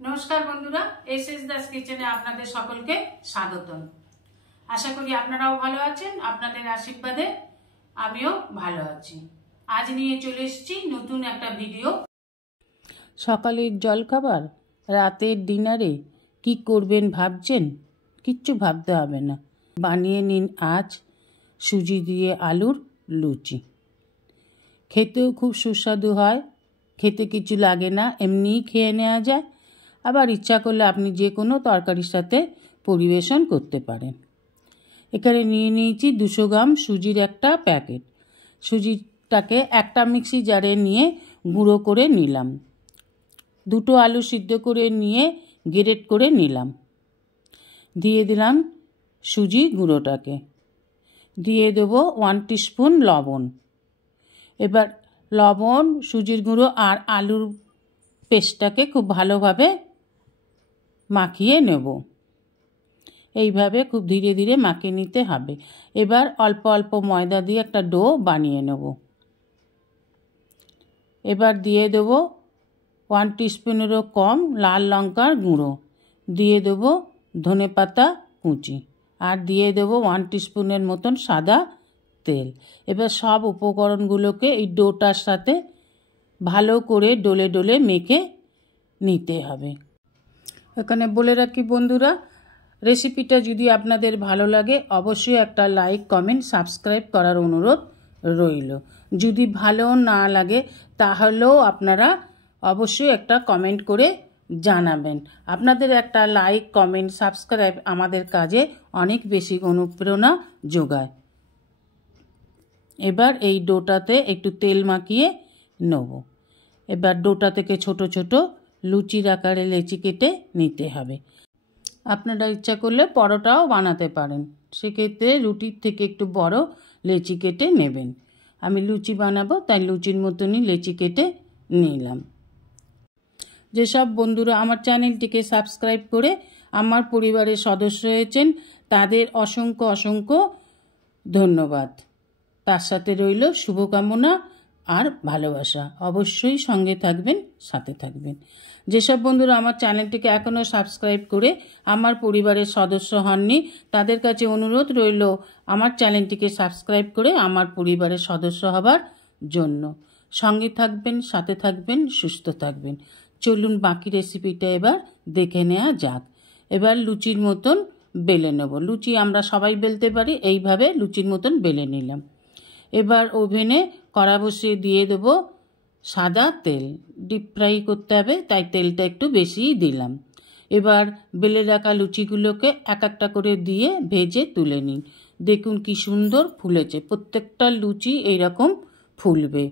नमस्कार बंधुरा एस दास किचेने आपनादेर सकलके स्वागतम। आशा करी आपनाराओ भालो आछेन। आपनादेर आशीर्वादे आमिओ भालो आछि। आज निये चले एसेछि नतुन एकटा भिडियो। सकालेर जलखाबार रातेर डिनारे कि करबेन भाबछेन? किच्छु भाबते हबे ना, बानिये निन आज सुजी दिये आलुर लुचि। खेतेও खूब सुस्वादु হয়, খেতে কিছু লাগে না, এমনিই খেয়ে নেওয়া যায়। আবার ইচ্ছা করলে আপনি যে কোনো তরকারির সাথে পরিবেশন করতে পারেন। এখানে নিয়ে নিয়েছি 200 গ্রাম সুজির একটা প্যাকেট। সুজিটাকে একটা মিক্সি জারে নিয়ে গুঁড়ো করে নিলাম। দুটো আলু সিদ্ধ করে নিয়ে গ্রেট করে নিলাম। দিয়ে দিলাম সুজি গুঁড়োটাকে। দিয়ে দেব 1 টিস্পুন লবণ। এবার লবণ, সুজির গুঁড়ো আর আলুর পেস্টটাকে খুব ভালোভাবে মাখিয়ে নেব। এইভাবে খুব ধীরে ধীরে মাখিয়ে নিতে হবে। এবার অল্প অল্প ময়দা দিয়ে একটা ডো বানিয়ে নেব। এবার দিয়ে দেব 1 টিস্পুনেরও কম লাল লঙ্কার গুঁড়ো, দিয়ে দেব ধনেপাতা কুচি, আর দিয়ে দেব 1 টিস্পুনের মতন সাদা তেল। এবার সব উপকরণগুলোকে এই ডোটার সাথে ভালো করে ডলে ডলে মেখে নিতে হবে। এখানে বলে রাখি বন্ধুরা, রেসিপিটা যদি আপনাদের ভালো লাগে অবশ্যই একটা লাইক, কমেন্ট, সাবস্ক্রাইব করার অনুরোধ রইল। যদি ভালো না লাগে তাহলেও আপনারা অবশ্যই একটা কমেন্ট করে জানাবেন। আপনাদের একটা লাইক, কমেন্ট, সাবস্ক্রাইব আমাদের কাজে অনেক বেশি অনুপ্রেরণা যোগায়। এবার এই ডোটাতে একটু তেল মাখিয়ে নেব। এবার ডোটা থেকে ছোট ছোট লুচির আকারে লেচি কেটে নিতে হবে। আপনারা ইচ্ছা করলে পরোটাও বানাতে পারেন, সেক্ষেত্রে রুটির থেকে একটু বড় লেচি কেটে নেবেন। আমি লুচি বানাবো তাই লুচির মতনই লেচি কেটে নিলাম। যেসব বন্ধুরা আমার চ্যানেলটিকে সাবস্ক্রাইব করে আমার পরিবারের সদস্য হয়েছেন তাদের অসংখ্য অসংখ্য ধন্যবাদ। তার সাথে রইল শুভকামনা আর ভালোবাসা। অবশ্যই সঙ্গে থাকবেন, সাথে থাকবেন। যেসব বন্ধুরা আমার চ্যানেলটিকে এখনও সাবস্ক্রাইব করে আমার পরিবারের সদস্য হননি তাদের কাছে অনুরোধ রইল আমার চ্যানেলটিকে সাবস্ক্রাইব করে আমার পরিবারের সদস্য হবার জন্য। সঙ্গে থাকবেন, সাথে থাকবেন, সুস্থ থাকবেন। চলুন বাকি রেসিপিটা এবার দেখে নেওয়া যাক। এবার লুচির মতন বেলে নেব। লুচি আমরা সবাই বেলতে পারি, এইভাবে লুচির মতন বেলে নিলাম। এবার ওভেনে কড়া বসিয়ে দিয়ে দেব সাদা তেল। ডিপ ফ্রাই করতে হবে তাই তেলটা একটু বেশিই দিলাম। এবার বেলে রাখা লুচিগুলোকে এক একটা করে দিয়ে ভেজে তুলে নিন। দেখুন কি সুন্দর ফুলেছে। প্রত্যেকটা লুচি এইরকম ফুলবে।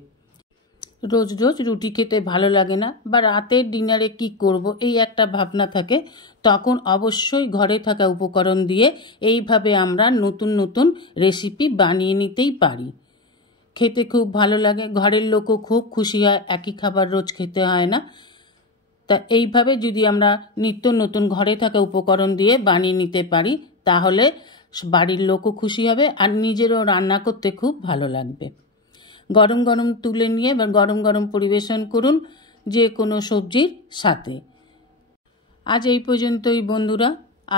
রোজ রোজ রুটি খেতে ভালো লাগে না, বা রাতের ডিনারে কি করব এই একটা ভাবনা থাকে, তখন অবশ্যই ঘরে থাকা উপকরণ দিয়ে এইভাবে আমরা নতুন নতুন রেসিপি বানিয়ে নিতেই পারি। খেতে খুব ভালো লাগে, ঘরের লোকও খুব খুশি হয়। একই খাবার রোজ খেতে হয় না। তা এইভাবে যদি আমরা নিত্য নতুন ঘরে থাকা উপকরণ দিয়ে বানিয়ে নিতে পারি তাহলে বাড়ির লোকও খুশি হবে আর নিজেরও রান্না করতে খুব ভালো লাগবে। গরম গরম তুলে নিয়ে বা গরম গরম পরিবেশন করুন যে কোনো সবজির সাথে। আজ এই পর্যন্তই বন্ধুরা,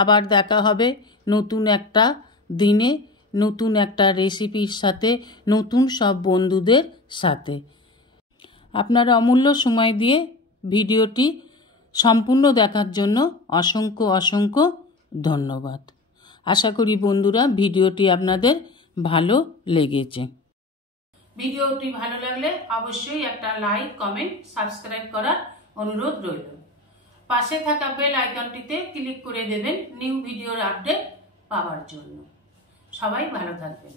আবার দেখা হবে নতুন একটা দিনে, নতুন একটা রেসিপির সাথে, নতুন সব বন্ধুদের সাথে। আপনারা অমূল্য সময় দিয়ে ভিডিওটি সম্পূর্ণ দেখার জন্য অসংখ্য অসংখ্য ধন্যবাদ। আশা করি বন্ধুরা ভিডিওটি আপনাদের ভালো লেগেছে। ভিডিওটি ভালো লাগলে অবশ্যই একটা লাইক, কমেন্ট, সাবস্ক্রাইব করার অনুরোধ রইল। পাশে থাকা বেল আইকনটিতে ক্লিক করে দেবেন নিউ ভিডিওর আপডেট পাওয়ার জন্য। সবাই ভালো থাকবেন।